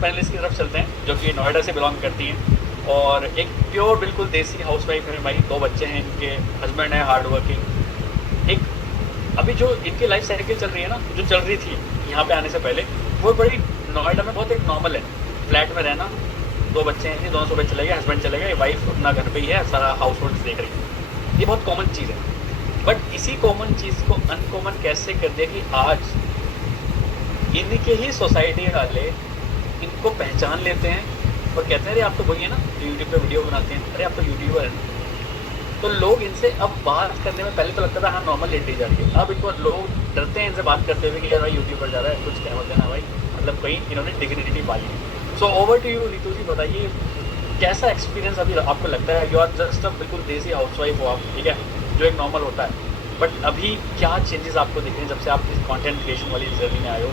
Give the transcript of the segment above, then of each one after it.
Panelist की तरफ चलते हैं, जो कि नोएडा से बिलोंग करती हैं और एक प्योर बिल्कुल देसी हाउसवाइफ है भाई। 2 बच्चे हैं इनके, हस्बैंड है हार्ड वर्किंग। एक अभी जो इनकी लाइफ साइकिल चल रही है ना, जो चल रही थी यहाँ पे आने से पहले, वो बड़ी नोएडा में बहुत एक नॉर्मल है। फ्लैट में रहना, 2 बच्चे हैं जी, दोनों सुबह चले गए, हस्बैंड चले गए, वाइफ अपना घर पे ही है, सारा हाउस होल्ड देख रही है। ये बहुत कॉमन चीज़ है। बट इसी कॉमन चीज़ को अनकॉमन कैसे कर दिया कि आज इनके ही सोसाइटी वाले इनको पहचान लेते हैं और कहते हैं अरे आप तो वही है ना जो यूट्यूब पे वीडियो बनाते हैं, अरे आप तो यूट्यूबर है ना। तो लोग इनसे अब बात करने में पहले तो लगता था हाँ नॉर्मल लेटी जा रही है, अब इनको लोग डरते हैं इनसे बात करते हुए कि यार भाई यूट्यूब पर जा रहा है, कुछ क्या होता है ना भाई, मतलब कहीं इन्होंने डिग्निटी पाई है। So over to you Ritu ji, बताइए कैसा एक्सपीरियंस अभी आपको लगता है? यू आर जस्ट अ बिल्कुल देसी हाउसवाइफ हो आप, ठीक है, जो एक नॉर्मल होता है, बट अभी क्या चेंजेस आपको दिख रहे हैं जब से आप इस कंटेंट क्रिएशन वाली जर्नी में आए हो?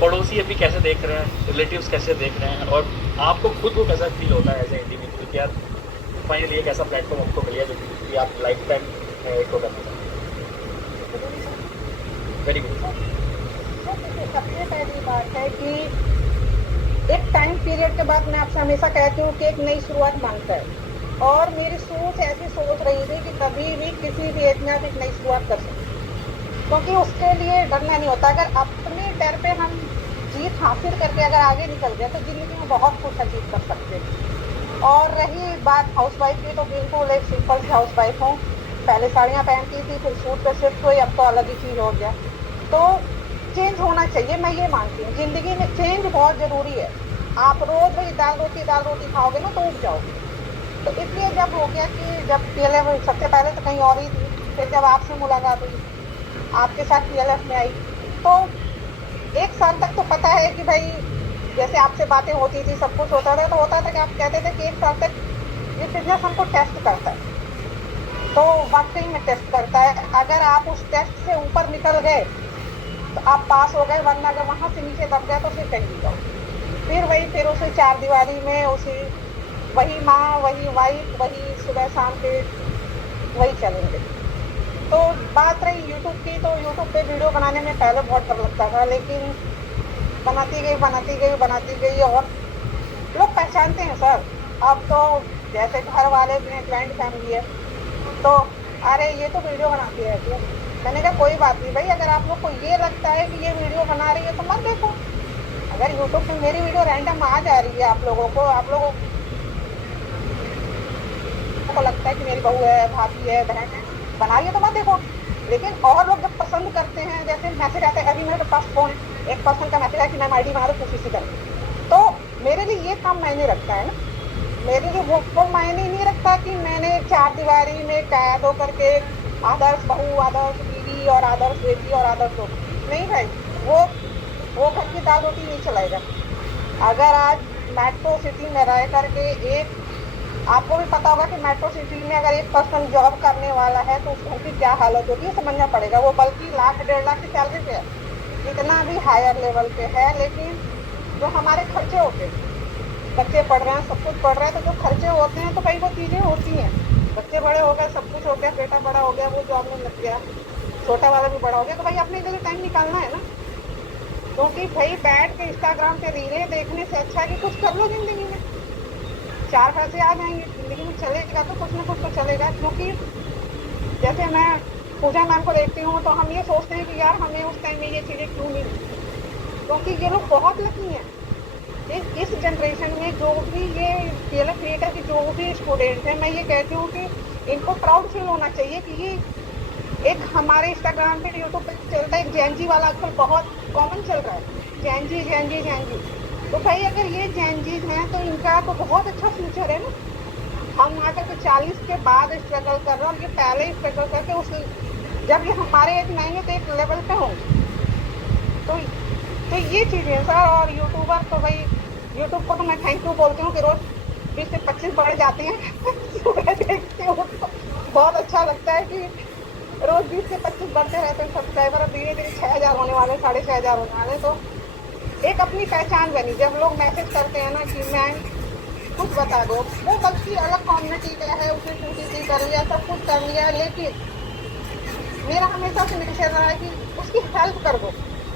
पड़ोसी अभी कैसे देख रहे हैं, रिलेटिव्स कैसे देख रहे हैं, और आपको खुद को कैसा फील होता है एज ए इंडिविजुअल कि यार फाइनली एक ऐसा प्लेटफॉर्म आपको मिल गया जो कि आप लाइफ टाइम इसको करना चाहते हैं? Very good. सबसे पहली बात है कि एक टाइम पीरियड के बाद मैं आपसे हमेशा कहती हूँ कि एक नई शुरुआत मांगता है, और मेरी सोच ऐसी सोच रही थी कि कभी भी किसी भी एज में आप एक नई शुरुआत कर सकते, क्योंकि उसके लिए डरना नहीं होता। अगर अपने डर पे हम जीत हासिल करके अगर आगे निकल गए तो जिंदगी में बहुत कुछ अचीव कर सकते हैं। और रही बात हाउसवाइफ की, तो बिल्कुल एक सिंपल सी हाउसवाइफ हूँ। पहले साड़ियाँ पहनती थी, फिर सूट पे शिफ्ट हुई, अब तो अलग ही चीज़ हो गया। तो चेंज होना चाहिए, मैं ये मानती हूँ जिंदगी में चेंज बहुत जरूरी है। आप रोज वही दाल रोटी खाओगे ना तो उग जाओगे। तो इसलिए जब हो गया कि जब पहले सबसे पहले तो कहीं और ही थी, फिर जब आपसे मुलाकात हुई, आपके साथ पीएलएफ में आई, तो 1 साल तक तो पता है कि भाई जैसे आपसे बातें होती थी, सब कुछ होता था, तो होता था कि आप कहते थे कि 1 साल तक ये बिजनेस हमको टेस्ट करता है। तो वाकई में टेस्ट करता है। अगर आप उस टेस्ट से ऊपर निकल गए तो आप पास हो गए, वरना अगर वहां से नीचे दब गए तो फिर कहीं नहीं जाओ। फिर उसी 4 दीवारी में उसी वही माँ, वही वाइफ, वही सुबह शाम के वही चलेंगे। तो बात रही यूट्यूब की, तो यूट्यूब पे वीडियो बनाने में पहले बहुत डर लगता था, लेकिन बनाती गई और लोग पहचानते हैं सर। अब तो जैसे घर वाले भी हैं, ज्वाइंट फैमिली है, तो अरे ये तो वीडियो बनाती रहती है। मैंने कहा कोई बात नहीं भाई, अगर आप लोग को ये लगता है कि ये वीडियो बना रही है तो मत देखो। अगर यूट्यूब पे मेरी वीडियो रैंडम आ जा रही है, आप लोगों को लगता है कि मेरी बहू है, भाभी है, बहन है, बना रही है तो मत देखो। लेकिन और लोग जब पसंद करते हैं, जैसे मैसेज आते हैं, अभी मेरे पास फोन है, एक पर्सन का मैसेज है कि मैम आईडी बना दो किसी का, तो मेरे लिए ये काम मायने रखता है ना। मेरे लिए वो मायने नहीं रखता कि मैंने 4 दीवारी में कैद होकर के आदर्श बहू, आदर्श बीवी और आदर्श बेटी और आदर्श लोग, नहीं भाई, वो घर की दाल रोटी नहीं चलाएगा। अगर आज मेट्रो सिटी में रह करके एक, आपको भी पता होगा कि मेट्रो सिटी में अगर एक पर्सन जॉब करने वाला है तो उस घर की क्या हालत होती है समझना पड़ेगा। वो बल्कि 1 लाख 1.5 लाख की सैलरी पे है, इतना भी हायर लेवल पे है, लेकिन जो हमारे खर्चे होते हैं, बच्चे पढ़ रहे हैं, सब कुछ पढ़ रहे हैं, तो जो खर्चे होते हैं तो कई वो चीजें होती हैं। बच्चे बड़े हो गए, सब कुछ हो गया, बेटा बड़ा हो गया, वो जॉब में लग गया, छोटा वाला भी बड़ा हो गया, तो भाई अपने लिए टाइम निकालना है ना। क्योंकि भाई बैठ के इंस्टाग्राम पे रीलें देखने से अच्छा है कि कुछ कर लो जिंदगी में, 4 पैसे आ जाएंगे, जिंदगी में चलेगा तो कुछ ना कुछ तो चलेगा। क्योंकि जैसे मैं पूजा मैम को देखती हूँ तो हम ये सोचते हैं कि यार हमें उस टाइम में ये चीजें क्यों मिली, क्योंकि ये लोग बहुत लकी हैं। इस जनरेशन में जो भी ये पीएलएफ क्रिएटर की जो भी स्टूडेंट हैं, मैं ये कहती हूँ कि इनको प्राउड फील होना चाहिए कि ये एक हमारे इंस्टाग्राम पे, यूट्यूब पे चलता है एक जैनजी वाला, आजकल बहुत कॉमन चल रहा है, जैनजी। तो भाई अगर ये जैनजीज हैं तो इनका तो बहुत अच्छा फ्यूचर है ना। हम आकर के 40 के बाद स्ट्रगल कर रहे हैं, और ये पहले ही स्ट्रगल करके उस, जब ये हमारे एज में आएंगे तो एक लेवल पे होंगे। तो ये चीजें सर। और यूट्यूबर तो भाई, यूट्यूब को तो मैं थैंक यू बोलती हूँ कि रोज 20 से 25 बढ़ जाते हैं सुबह देखते हो तो बहुत अच्छा लगता है कि रोज 20 से 25 बढ़ते रहते हैं सब्सक्राइबर, और धीरे धीरे 6,000 होने वाले, 6,500 होने वाले। तो एक अपनी पहचान बनी। जब लोग मैसेज करते हैं ना कि मैम कुछ बता दो, वो बल्कि अलग कम्युनिटी का है, उसने QTC कर लिया, सब कुछ कर लिया, लेकिन मेरा हमेशा से मैसेज रहा है कि उसकी हेल्प कर दो।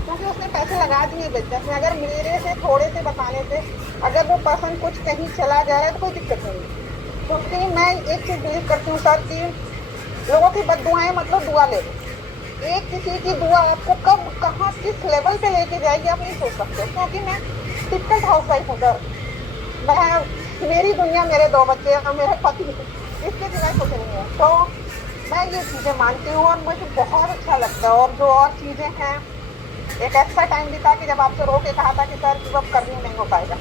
क्योंकि उसने पैसे लगा दिए बिजनेस में। अगर मेरे से थोड़े से बताने से अगर वो पर्सन कुछ कहीं चला जा रहा है तो कोई दिक्कत नहीं है। क्योंकि मैं एक चीज बिलीव करती हूँ सर कि लोगों की बददुआएं मतलब दुआ ले लो। एक किसी की दुआ आपको कब कहाँ किस लेवल पे लेके जाएगी आप नहीं सोच सकते। क्योंकि मैं टिपिकल हाउस वाइफ हूँ सर। मैं मेरी दुनिया मेरे 2 बच्चे और मेरे पति, इसके सिवाय कुछ नहीं है। तो मैं ये चीजें मानती हूँ और मुझे बहुत अच्छा लगता है। और जो और चीजें हैं, एक ऐसा टाइम भी था कि जब आपसे रो के कहा था कि सर गिव अप कर रही हूँ, नहीं हो पाएगा,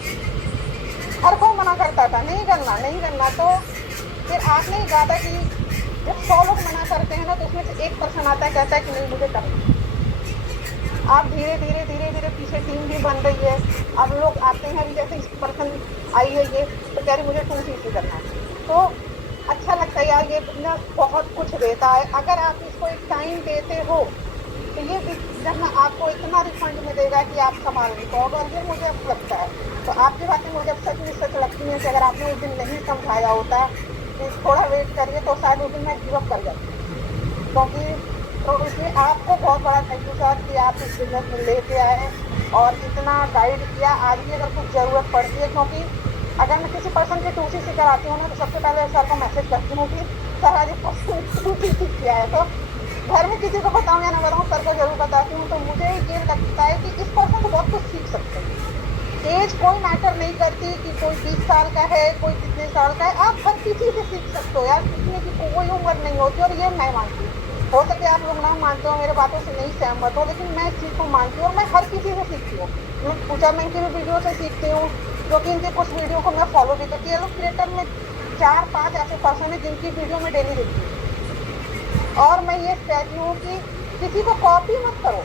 हर कोई मना करता था नहीं करना नहीं करना। तो फिर आपने ही कहा था कि जब 100 लोग मना करते हैं ना तो उसमें से 1% आता है, कहता है कि नहीं मुझे करना। आप धीरे धीरे धीरे धीरे पीछे टीम भी बन रही है। अब लोग आते हैं, अभी जैसे इस पर्सन आई है ये तो कह रही मुझे 2CC करना है। तो अच्छा लगता है यार, ये बिजनेस बहुत कुछ देता है अगर आप इसको एक टाइम देते हो। तो ये बिजनेस आपको इतना रिफंड मिलेगा कि आप संभाल नहीं पाओगे। और ये मुझे अच्छा लगता है। तो आपकी बातें मुझे सच में सच लगती हैं कि अगर आपने उस दिन नहीं समझाया होता कि थोड़ा वेट करिए तो शायद उस दिन मैं गिव अप कर जाती। क्योंकि तो इसलिए आपको बहुत बड़ा थैंक यू सर कि आप इस बिजनेस में लेके आए और इतना गाइड किया। आज भी अगर कुछ जरूरत पड़ती है, क्योंकि अगर मैं किसी पर्सन के 2CC कराती हूँ ना तो सबसे पहले सर को मैसेज करती हूँ कि सर आज इस पर्सन 2CC किया है। तो घर में किसी को बताऊँ या ना बताऊँ सर को जरूर बताती हूँ। तो मुझे ये लगता है कि इस पर्सन से बहुत कुछ सीख सकते हैं। एज कोई मैटर नहीं करती कि कोई 20 साल का है कोई कितने साल का है, आप हर किसी से सीख सकते हो यार। सीखने की कोई उम्र नहीं होती और ये मैं मानती हूँ। हो सके आप लोग ना मानते हो, मेरे बातों से नहीं सहमत हो, लेकिन मैं इस चीज को मानती हूँ और मैं हर किसी से सीखती हूँ। मैं पूजा मैं इनकी भी वीडियो से सीखती हूँ, क्योंकि इनके कुछ वीडियो को मैं फॉलो भी करती हूँ। क्रिएटर में 4-5 ऐसे पर्सन है जिनकी वीडियो में डेली देखती हूँ। और मैं ये कहती हूँ कि किसी को कॉपी मत करो।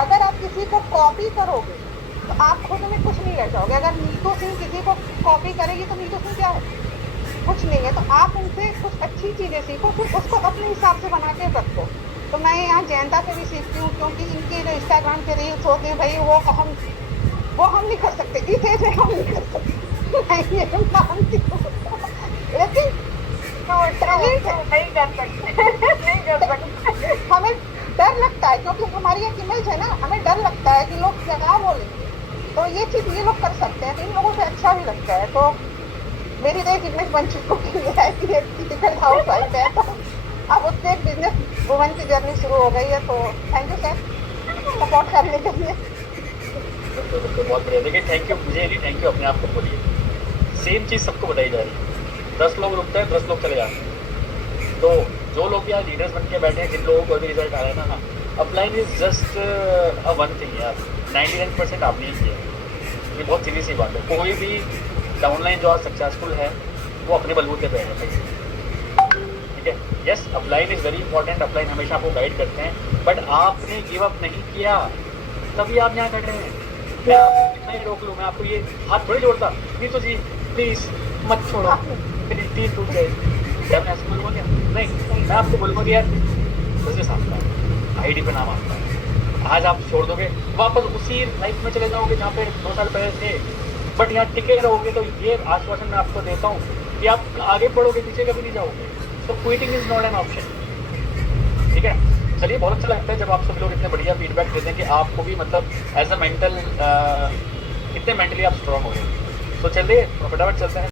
अगर आप किसी को कॉपी करोगे तो आप खुद में कुछ नहीं रह जाओगे। अगर नीतू सिंह किसी को कॉपी करेगी तो नीतू सिंह क्या है, कुछ नहीं है। तो आप उनसे कुछ अच्छी चीजें सीखो, फिर उसको अपने हिसाब से बना के रखो। तो मैं यहाँ जयंता से भी सीखती हूँ, क्योंकि इनकी जो इंस्टाग्राम के रील्स होती है भाई वो हम नहीं कर सकते, इस एज में हम नहीं कर सकते। नहीं ये मानती हूँ, लेकिन टैलेंट नहीं कर सकते नहीं कर सकते। हमें डर लगता है क्योंकि हमारी एक इमेज है ना, हमें डर लगता है कि लोग क्या बोलेंगे। तो ये चीज ये लोग कर सकते हैं तो इन लोगों से अच्छा भी लगता है। तो मेरी तो एक इमेज बन चुकी है कि एक टिपिकल हाउस वाइफ है। तो अब उससे एक बिजनेस वुमन की जर्नी शुरू हो गई है। तो थैंक यू सर सपोर्ट करने के लिए। तो बहुत बढ़िया। देखिए थैंक यू मुझे नहीं, थैंक यू अपने आप को बोलिए। सेम चीज़ सबको बताई जा रही है। 10 लोग रुकते हैं, 10 लोग चले जाते हैं। तो जो लोग यहाँ लीडर्स बन के बैठे हैं, जिन लोगों को अभी रिजल्ट आ रहा है ना, upline is just a one thing यार। 99% आपने ही किया। ये बहुत सीधी सी बात है। कोई भी डाउनलाइन जो आज सक्सेसफुल है वो अपने बलबूते पे है। ठीक है, yes upline is very important. Upline हमेशा आपको गाइड करते हैं, बट आपने गिव अप नहीं किया, तभी आप यहाँ कर रहे हैं। मैं आपको कितना ही रोक लूँ, मैं आपको ये हाथ थोड़ी जोड़ता नहीं तो जी प्लीज़ मत छोड़ो, मेरी तीर टूट गई। क्या मैं ऐसे बोलूँगा क्या? नहीं, मैं आपको बोलूँगा यार बिजनेस आपका है, आईडी पे नाम आपका है। आज आप छोड़ दोगे, वापस उसी लाइफ में चले जाओगे जहाँ पे 2 साल पहले थे। बट यहाँ टिके रहोगे तो ये आश्वासन मैं आपको देता हूँ कि आप आगे बढ़ोगे, पीछे कभी नहीं जाओगे। तो quitting is not an option. ठीक है, चलिए बहुत अच्छा लगता है जब आप सभी लोग इतने बढ़िया फीडबैक देते हैं कि आपको भी मतलब एज अ मेंटल कितने मेंटली आप स्ट्रांग हो रहे हो। तो चलिए फटाफट चलते हैं।